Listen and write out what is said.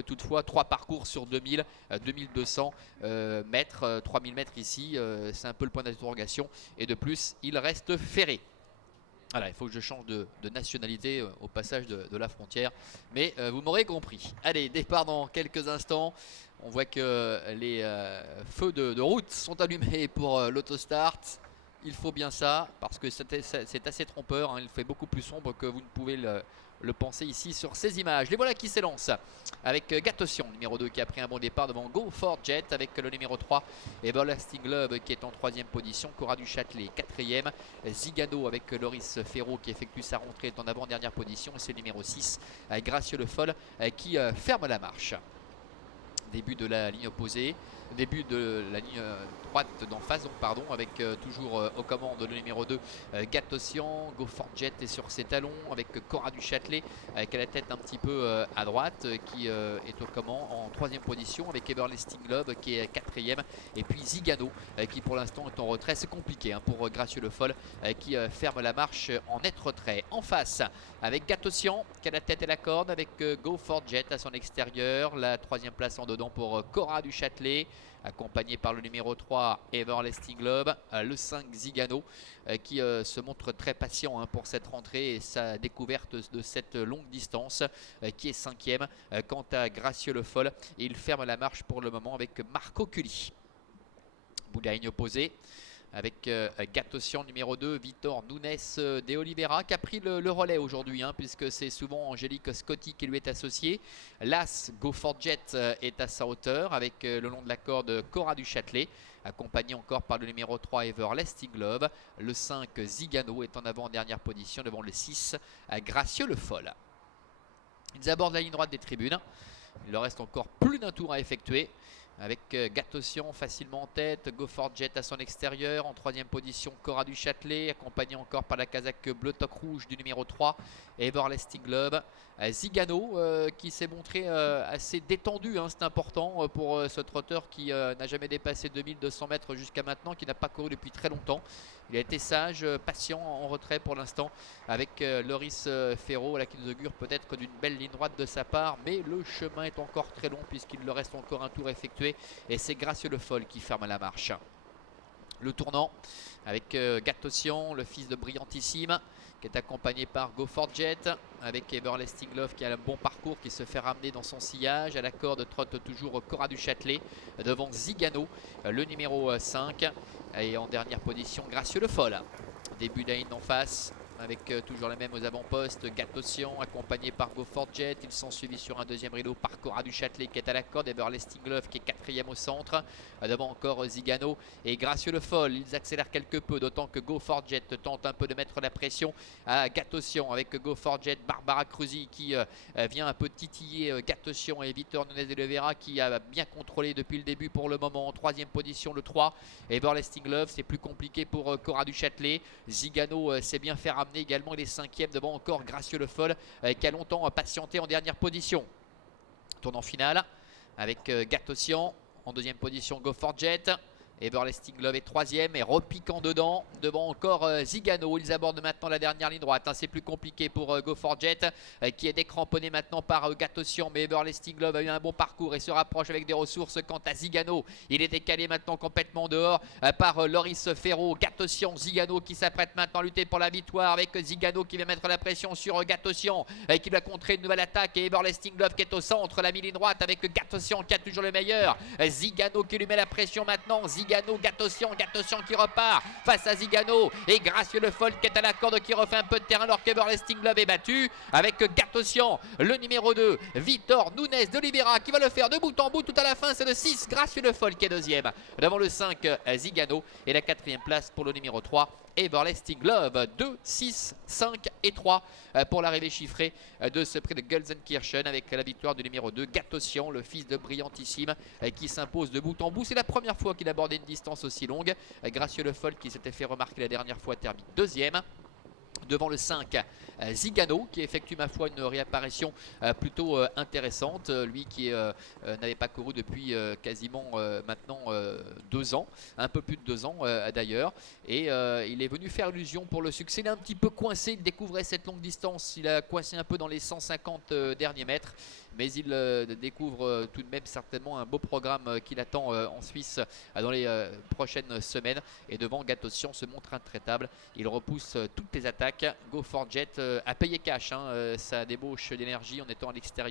toutefois 3 parcours sur 2000, 2200 mètres, 3000 mètres ici, c'est un peu le point d'interrogation. Et de plus, il reste ferré. Voilà, il faut que je change de nationalité au passage de la frontière. Mais vous m'aurez compris. Allez, départ dans quelques instants. On voit que les feux de route sont allumés pour l'autostart. Il faut bien ça, parce que c'est assez trompeur, hein. Il fait beaucoup plus sombre que vous ne pouvez le penser ici sur ces images. Les voilà qui s'élancent avec Gatosian, numéro 2, qui a pris un bon départ devant Go For Jet, avec le numéro 3 Everlasting Love qui est en 3e position, Cora du Châtelet 4e, Zigano avec Loris Ferro qui effectue sa rentrée est en avant-dernière position, et c'est le numéro 6 Gracieux Le Foll qui ferme la marche. Début de la ligne opposée, début de la ligne droite d'en face, donc pardon, avec toujours aux commandes le numéro 2 Gatosian. Go For Jet est sur ses talons avec Cora du Châtelet qui a la tête un petit peu à droite, qui est aux commandes en 3e position, avec Everlasting Love qui est 4e, et puis Zigano qui pour l'instant est en retrait. C'est compliqué hein, pour Gracieux Le Foll qui ferme la marche en net retrait. En face avec Gatosian qui a la tête et la corde, avec Go For Jet à son extérieur, la 3e place en dedans pour Cora du Châtelet, accompagné par le numéro 3 Everlasting Love, le 5 Zigano qui se montre très patient hein, pour cette rentrée et sa découverte de cette longue distance, qui est 5e. Quant à Gracieux Le Foll, il ferme la marche pour le moment avec Marco Cully. Bout de la ligne opposée avec Gatosian numéro 2, Vitor Nunes de Oliveira qui a pris le relais aujourd'hui, hein, puisque c'est souvent Angélique Scotti qui lui est associée. L'As Go For Jet est à sa hauteur avec le long de la corde Cora du Châtelet, accompagné encore par le numéro 3 Everlasting Love. Le 5 Zigano est en avant en dernière position devant le 6 Gracieux Le Foll. Ils abordent la ligne droite des tribunes. Il leur reste encore plus d'un tour à effectuer, avec Gatosian facilement en tête, Go For Jet à son extérieur, en 3e position Cora du Châtelet, accompagné encore par la casaque bleu toc rouge du numéro 3 Everlasting Love. Zigano qui s'est montré assez détendu, hein, c'est important pour ce trotteur qui n'a jamais dépassé 2200 mètres jusqu'à maintenant, qui n'a pas couru depuis très longtemps. Il a été sage, patient, en retrait pour l'instant, avec Loris Ferro là, qui nous augure peut-être d'une belle ligne droite de sa part, mais le chemin est encore très long puisqu'il leur reste encore un tour effectué, et c'est Gracieux Le Foll qui ferme la marche. Le tournant avec Gatosian, le fils de Brillantissime, qui est accompagné par Go For Jet, avec Everlasting Love qui a un bon parcours, qui se fait ramener dans son sillage. À la corde trotte toujours Cora du Châtelet devant Zigano, le numéro 5, et en dernière position Gracieux Le Foll. Début de la ligne en face avec toujours les mêmes aux avant-postes, Gatosian accompagné par Go For Jet. Ils sont suivis sur un deuxième rideau par Cora du Châtelet qui est à la corde, Everlasting Love qui est 4e au centre, devant encore Zigano et Gracieux Le Foll. Ils accélèrent quelque peu, d'autant que Go For Jet tente un peu de mettre la pression à Gatosian, avec Go For Jet, Barbara Cruzi qui vient un peu titiller Gatosian, et Vitor Nunes de Oliveira qui a bien contrôlé depuis le début pour le moment. En 3e position le 3 Everlasting Love, c'est plus compliqué pour Cora du Châtelet. Zigano s'est bien fait ramener également, il est 5e devant encore Gracieux Le Foll qui a longtemps patienté en dernière position. Tournant final avec Gatosian en 2e position, Go For Jet. Everlasting Love est 3e et repiquant dedans devant encore Zigano. Ils abordent maintenant la dernière ligne droite, hein. C'est plus compliqué pour Go For Jet qui est décramponné maintenant par Gatosian, mais Everlasting Love a eu un bon parcours et se rapproche avec des ressources. Quant à Zigano, il est décalé maintenant complètement dehors par Loris Ferro. Gatosian, Zigano qui s'apprête maintenant à lutter pour la victoire, avec Zigano qui va mettre la pression sur Gatosian qui doit contrer une nouvelle attaque, et Everlasting Love qui est au centre, la mi-ligne droite avec Gatosian qui a toujours le meilleur. Zigano qui lui met la pression maintenant, Gatosian qui repart face à Zigano, et Gracieux Le Foll qui est à la corde, qui refait un peu de terrain alors qu'Everlasting Love est battu, avec Gatosian, le numéro 2 Vitor Nunes de Oliveira qui va le faire de bout en bout tout à la fin. C'est le 6 Gracieux Le Foll qui est 2e devant le 5 Zigano, et la 4e place pour le numéro 3 Everlasting Love. 2, 6, 5 et 3 pour l'arrivée chiffrée de ce prix de Gelsenkirchen, avec la victoire du numéro 2 Gatosian, le fils de Brillantissime, qui s'impose de bout en bout. C'est la première fois qu'il abordait une distance aussi longue. Gracieux Le Foll, qui s'était fait remarquer la dernière fois, termine 2e. Devant le 5, Zigano qui effectue ma foi une réapparition plutôt intéressante. Lui qui n'avait pas couru depuis quasiment maintenant 2 ans, un peu plus de 2 ans d'ailleurs. Et il est venu faire illusion pour le succès. Il est un petit peu coincé, il découvrait cette longue distance. Il a coincé un peu dans les 150 derniers mètres. Mais il découvre tout de même certainement un beau programme qui l'attend en Suisse dans les prochaines semaines. Et devant, Gatosian se montre intraitable. Il repousse toutes les attaques. Go for Jet a payé cash sa débauche d'énergie en étant à l'extérieur.